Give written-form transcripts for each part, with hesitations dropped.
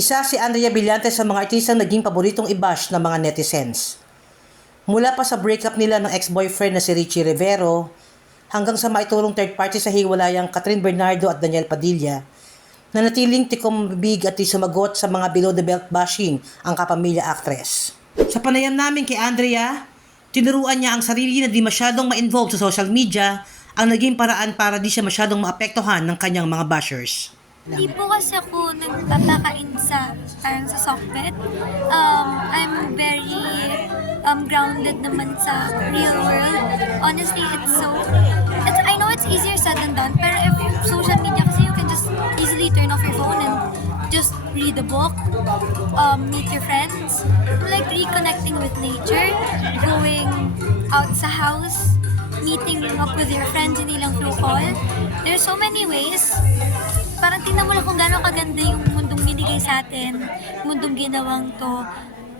Isa si Andrea Villante sa mga artistang naging paboritong i-bash ng mga netizens. Mula pa sa breakup nila ng ex-boyfriend na si Richie Rivero, hanggang sa maiturong third party sa hiwalayang Catherine Bernardo at Daniel Padilla, na natiling tikumbig at sumagot sa mga below-the-belt bashing ang kapamilya actress. Sa panayam namin kay Andrea, tinuruan niya ang sarili na di masyadong ma-involve sa social media ang naging paraan para di siya masyadong maapektuhan ng kanyang mga bashers. Hindi po kasi ako nagpapakain sa parang sa softbed. I'm very grounded naman sa real world. Honestly, I know it's easier said than done, pero if social media kasi you can just easily turn off your phone and just read a book, meet your friends, like reconnecting with nature, going out sa house, meeting up with your friends, hindi lang through call. There's so many ways. Parang tingnan mo lang kung gaano kaganda yung mundong binigay sa atin, mundong ginawang to.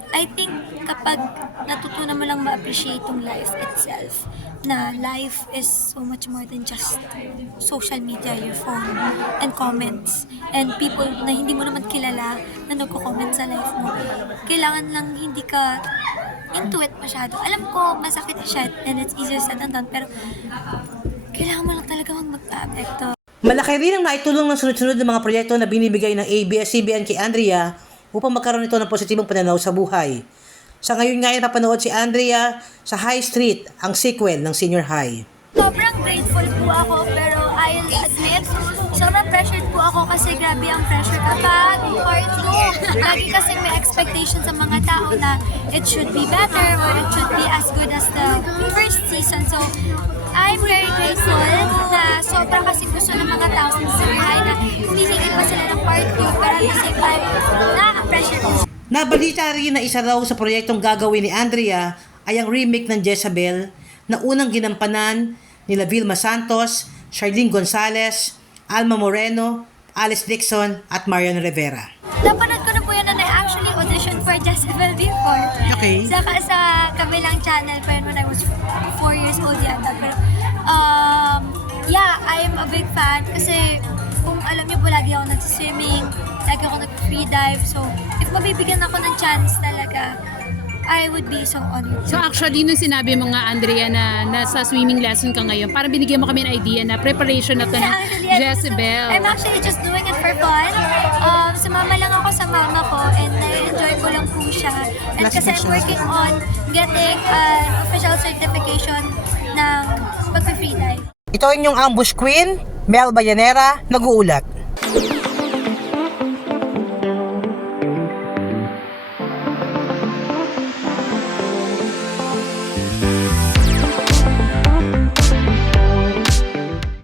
I think kapag natutunan mo lang ma-appreciate yung life itself, na life is so much more than just social media, your phone, and comments, and people na hindi mo naman kilala na nagko-comment sa life mo. Kailangan lang hindi ka into it masyado. Alam ko, masakit siya and it's easier said than done, pero kailangan mo lang talaga mag-apekto. Malaki rin ang naitulong ng sunod-sunod ng mga proyekto na binibigay ng ABS-CBN kay Andrea upang magkaroon ito ng positibong pananaw sa buhay. Sa ngayon nga ay napanood si Andrea sa High Street, ang sequel ng Senior High. Sobrang grateful po ako, pero I'll admit, sobrang pressured po ako kasi grabe ang pressure kapag part 2. Lagi kasi may expectation sa mga tao na it should be better or it should be as good as the first season. So, I'm very grateful na sobrang kasi gusto ng mga tao sa Senior High na humihingi pa sila ng part 2, pero at the same time, na-pressure po. Nabalita rin na isa raw sa proyektong gagawin ni Andrea ay ang remake ng Jezebel na unang ginampanan nila Vilma Santos, Charlene Gonzalez, Alma Moreno, Alice Dixon at Marian Rivera. Napanood ko na po yan na I-actually auditioned for Jezebel before. Okay. Sa kabilang channel pa yun when I was 4 years old yata. Pero, yeah, I am a big fan kasi kung alam niyo po, lagi ako nag-swimming, lagi ako nag-free dive. So, if mabibigyan ako ng chance talaga, I would be so honored. So actually, nung sinabi mo nga, Andrea, na nasa swimming lesson ka ngayon, parang binigyan mo kami ng idea na preparation na to ng Jezebel. I'm actually just doing it for fun. Sumama lang ako sa mama ko and na-enjoy ko lang po siya. And kasi I'm working on getting an official certification ng pag-free dive. Ito ang inyong ambush queen, Mel Bayanera, nag-uulat.